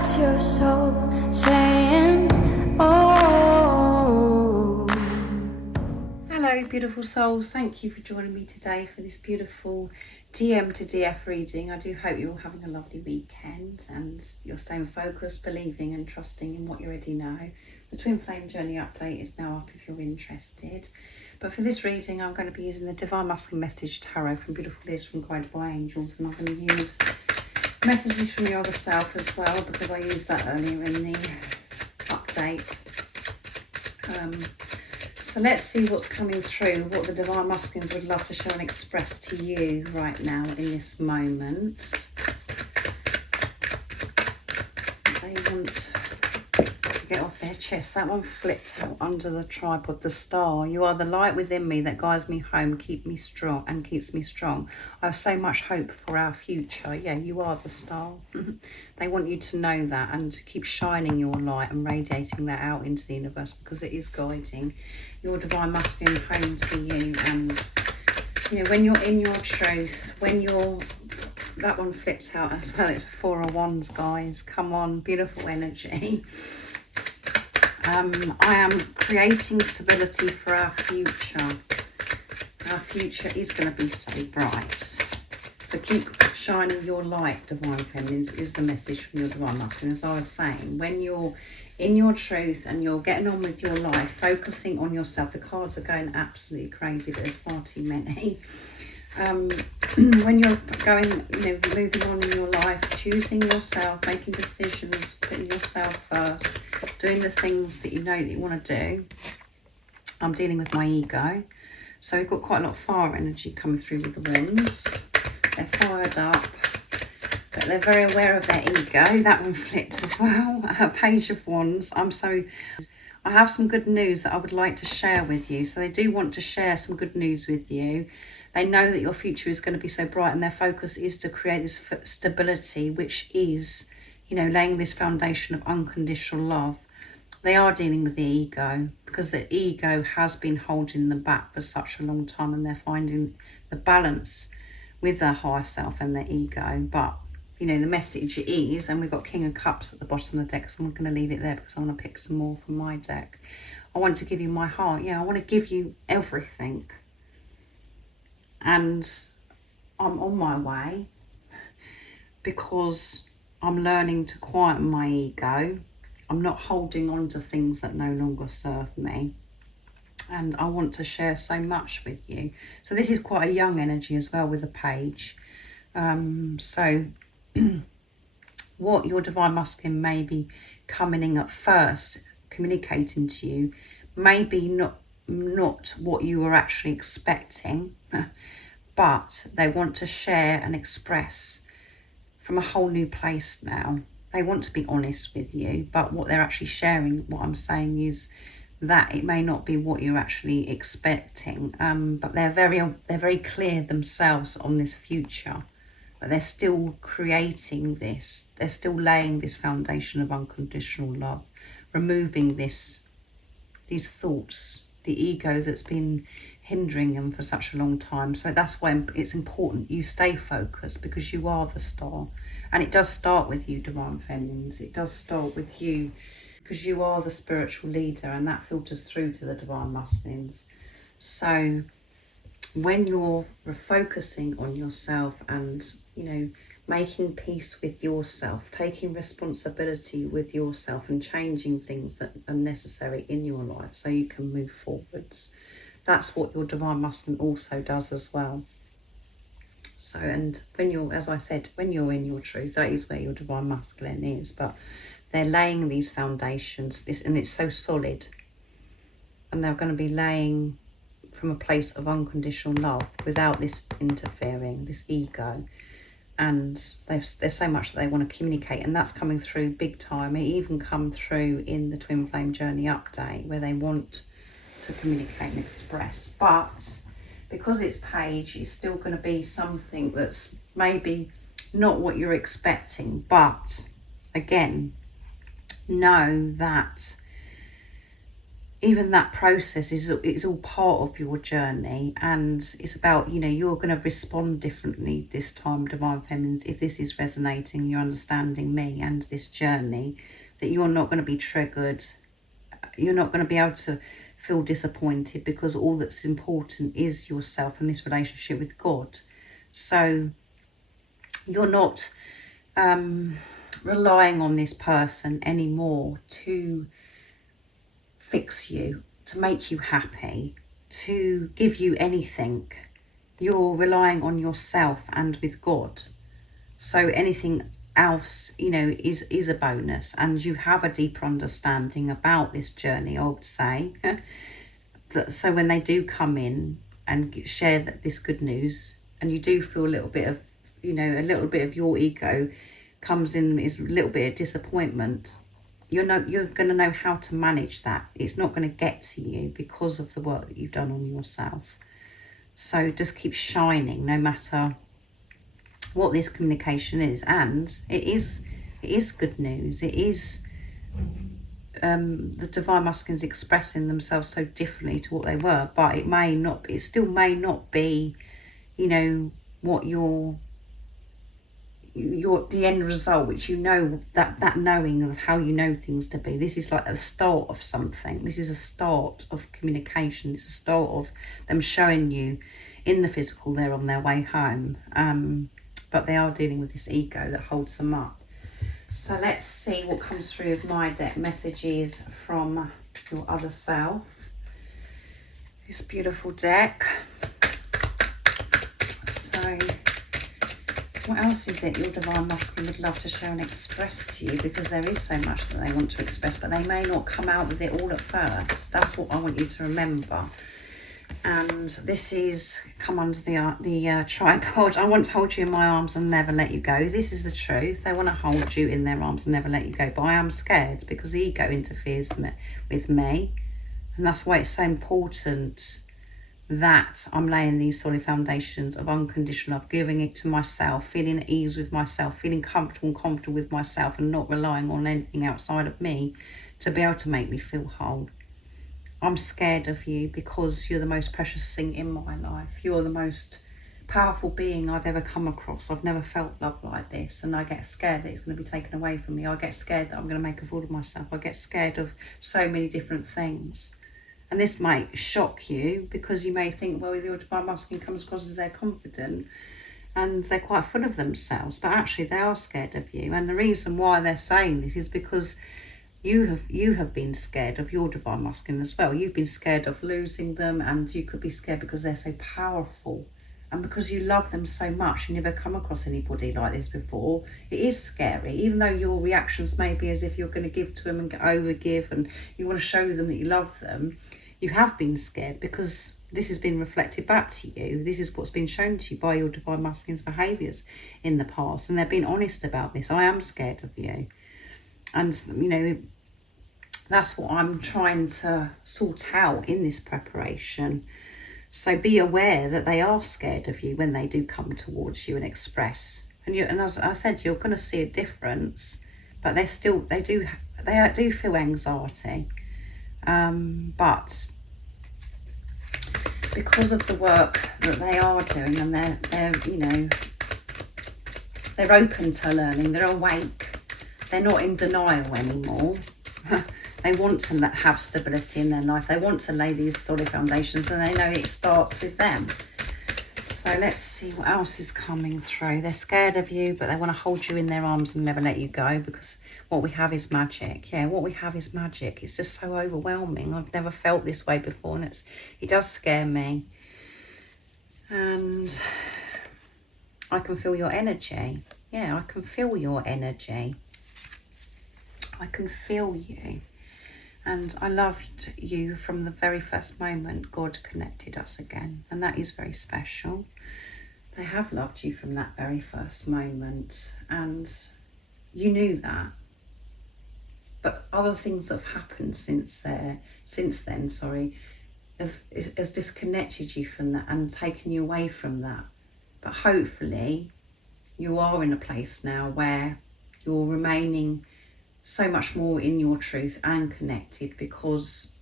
That's your soul saying, oh. Hello beautiful souls, thank you for joining me today for this beautiful DM to DF reading. I do hope you're all having a lovely weekend and you're staying focused, believing and trusting in what you already know. The Twin Flame Journey update is now up if you're interested. But for this reading I'm going to be using the Divine Masculine Message Tarot from Beautiful Liz from Guided by Angels, and I'm going to use messages from your other self as well because I used that earlier in the update. So let's see what's coming through, what the Divine Masculines would love to show and express to you right now in this moment. They want to get off their chest. That one flipped out under the tripod, the star. You are the light within me that guides me home, keeps me strong. I have so much hope for our future. Yeah, you are the star. They want you to know that and to keep shining your light and radiating that out into the universe because it is guiding your Divine Masculine home to you. And you know, when you're in your truth, when you're, that one flipped out as well, it's a 4 of Wands, guys. Come on, beautiful energy. I am creating stability for our future. Our future is going to be so bright. So keep shining your light, Divine Feminines, is the message from your Divine Masculine. As I was saying, when you're in your truth and you're getting on with your life, focusing on yourself, the cards are going absolutely crazy, but there's far too many. When you're going, you know, moving on in your life, choosing yourself, making decisions, putting yourself first, doing the things that you know that you want to do. I'm dealing with my ego. So we've got quite a lot of fire energy coming through with the wands. They're fired up, but they're very aware of their ego. That one flipped as well. A Page of Wands. I have some good news that I would like to share with you. So they do want to share some good news with you. They know that your future is going to be so bright and their focus is to create this stability, which is, you know, laying this foundation of unconditional love. They are dealing with the ego because the ego has been holding them back for such a long time, and they're finding the balance with their higher self and their ego. But, you know, the message is, and we've got King of Cups at the bottom of the deck, so I'm going to leave it there because I want to pick some more from my deck. I want to give you my heart. Yeah, I want to give you everything. And I'm on my way because I'm learning to quieten my ego. I'm not holding on to things that no longer serve me. And I want to share so much with you. So this is quite a young energy as well with a page. So what your Divine Masculine may be coming in at first, communicating to you, maybe not what you were actually expecting, but they want to share and express from a whole new place now. They want to be honest with you, but what they're actually sharing, what I'm saying is that it may not be what you're actually expecting, but they're very clear themselves on this future, but they're still creating this. They're still laying this foundation of unconditional love, removing these thoughts, the ego that's been hindering them for such a long time. So that's why it's important you stay focused, because you are the star. And it does start with you, Divine Feminines. It does start with you because you are the spiritual leader, and that filters through to the Divine Masculines. So when you're refocusing on yourself and, you know, making peace with yourself, taking responsibility with yourself and changing things that are necessary in your life so you can move forwards. That's what your Divine Masculine also does as well. So, and when you're, as I said, when you're in your truth, that is where your Divine Masculine is. But they're laying these foundations, and it's so solid. And they're going to be laying from a place of unconditional love without this interfering, this ego. And there's so much that they want to communicate, and that's coming through big time. It even come through in the Twin Flame Journey update where they want to communicate and express. But because it's page, it's still going to be something that's maybe not what you're expecting. But again, know that even that process is all part of your journey, and it's about, you know, you're going to respond differently this time, Divine Feminines, if this is resonating, you're understanding me and this journey, that you're not going to be triggered, you're not going to be able to feel disappointed, because all that's important is yourself and this relationship with God. So you're not relying on this person anymore to fix you, to make you happy, to give you anything. You're relying on yourself and with God. So anything else, you know, is a bonus, and you have a deeper understanding about this journey, I would say. So when they do come in and share this good news, and you do feel a little bit of, you know, a little bit of your ego comes in, is a little bit of disappointment, you're going to know how to manage that. It's not going to get to you because of the work that you've done on yourself. So just keep shining no matter what this communication is. And it is good news. It is the Divine Masculines expressing themselves so differently to what they were, but it still may not be, you know, what the end result, which, you know, that knowing of how you know things to be. This is like the start of something. This is a start of communication. It's a start of them showing you in the physical they're on their way home, but they are dealing with this ego that holds them up. So let's see what comes through with my deck messages from your other self. This beautiful deck. So what else is it your Divine Masculine would love to share and express to you? Because there is so much that they want to express, but they may not come out with it all at first. That's what I want you to remember. And this is come under the tripod. I want to hold you in my arms and never let you go. This is the truth. They want to hold you in their arms and never let you go. But I am scared because the ego interferes with me. And that's why it's so important that I'm laying these solid foundations of unconditional love, giving it to myself, feeling at ease with myself, feeling comfortable and confident with myself, and not relying on anything outside of me to be able to make me feel whole. I'm scared of you because you're the most precious thing in my life. You're the most powerful being I've ever come across. I've never felt love like this, and I get scared that it's going to be taken away from me. I get scared that I'm going to make a fool of myself. I get scared of so many different things. And this might shock you because you may think, well, the Divine Masculine comes across as they're confident and they're quite full of themselves, but actually they are scared of you. And the reason why they're saying this is because you have been scared of your Divine Masculine as well. You've been scared of losing them, and you could be scared because they're so powerful. And because you love them so much, you never come across anybody like this before. It is scary, even though your reactions may be as if you're going to give to them and overgive, and you want to show them that you love them. You have been scared because this has been reflected back to you. This is what's been shown to you by your Divine Masculine's behaviours in the past. And they're being honest about this. I am scared of you. And, you know, that's what I'm trying to sort out in this preparation. So be aware that they are scared of you when they do come towards you and express. And as I said, you're going to see a difference, but they do feel anxiety. But because of the work that they are doing, and they're you know, they're open to learning, they're awake, they're not in denial anymore. They want to have stability in their life. They want to lay these solid foundations, and they know it starts with them. So let's see what else is coming through. They're scared of you, but they want to hold you in their arms and never let you go, because what we have is magic. Yeah, what we have is magic. It's just so overwhelming. I've never felt this way before, and it does scare me. And I can feel your energy. Yeah, I can feel your energy. I can feel you. And I loved you from the very first moment God connected us again. And that is very special. They have loved you from that very first moment. And you knew that. But other things that have happened since then, has disconnected you from that and taken you away from that. But hopefully you are in a place now where you're remaining so much more in your truth and connected, because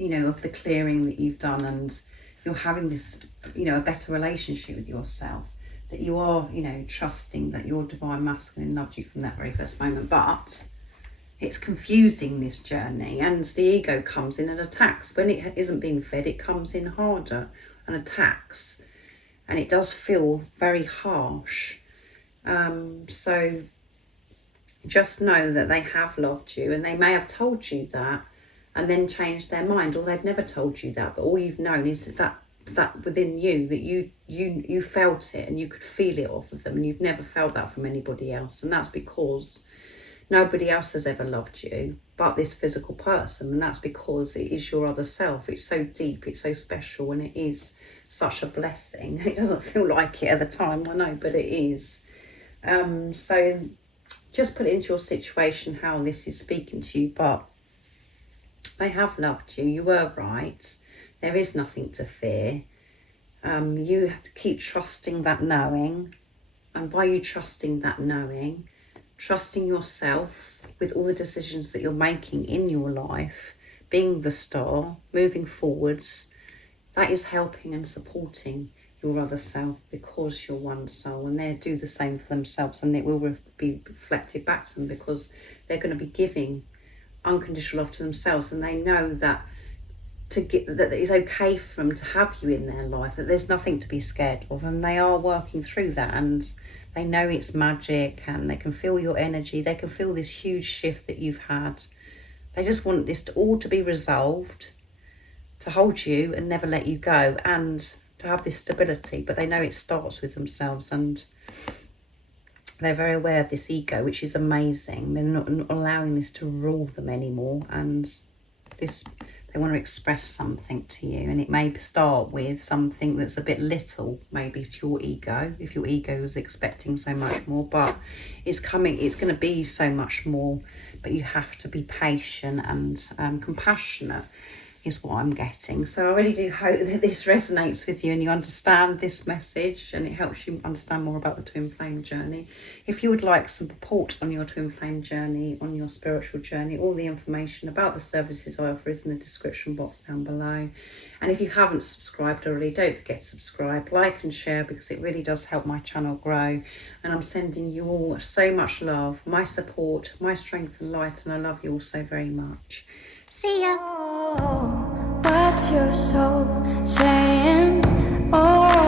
of the clearing that you've done, and you're having this, a better relationship with yourself, that you are, trusting that your divine masculine loved you from that very first moment. But it's confusing, this journey, and the ego comes in and attacks. When it isn't being fed, it comes in harder and attacks, and it does feel very harsh. So just know that they have loved you, and they may have told you that and then changed their mind, or they've never told you that, but all you've known is that within you, that you felt it and you could feel it off of them, and you've never felt that from anybody else. And that's because nobody else has ever loved you but this physical person, and that's because it is your other self. It's so deep, it's so special, and it is such a blessing. It doesn't feel like it at the time, I know, but it is. So just put it into your situation how this is speaking to you, but they have loved you. You were right. There is nothing to fear. You have to keep trusting that knowing, and by you trusting that knowing, trusting yourself with all the decisions that you're making in your life, being the star, moving forwards, that is helping and supporting your other self, because you're one soul, and they do the same for themselves, and it will be reflected back to them, because they're going to be giving unconditional love to themselves, and they know that that it's okay for them to have you in their life, that there's nothing to be scared of, and they are working through that, and they know it's magic, and they can feel your energy, they can feel this huge shift that you've had. They just want this all to be resolved, to hold you and never let you go, and to have this stability, but they know it starts with themselves, and they're very aware of this ego, which is amazing. They're not allowing this to rule them anymore, and they want to express something to you, and it may start with something that's a bit little, maybe, to your ego, if your ego is expecting so much more, but it's going to be so much more, but you have to be patient and compassionate, is what I'm getting. So I really do hope that this resonates with you and you understand this message, and it helps you understand more about the twin flame journey. If you would like some support on your twin flame journey, on your spiritual journey, all the information about the services I offer is in the description box down below. And if you haven't subscribed already, don't forget to subscribe, like and share, because it really does help my channel grow. And I'm sending you all so much love, my support, my strength and light, and I love you all so very much. See ya. What's your soul saying? Oh.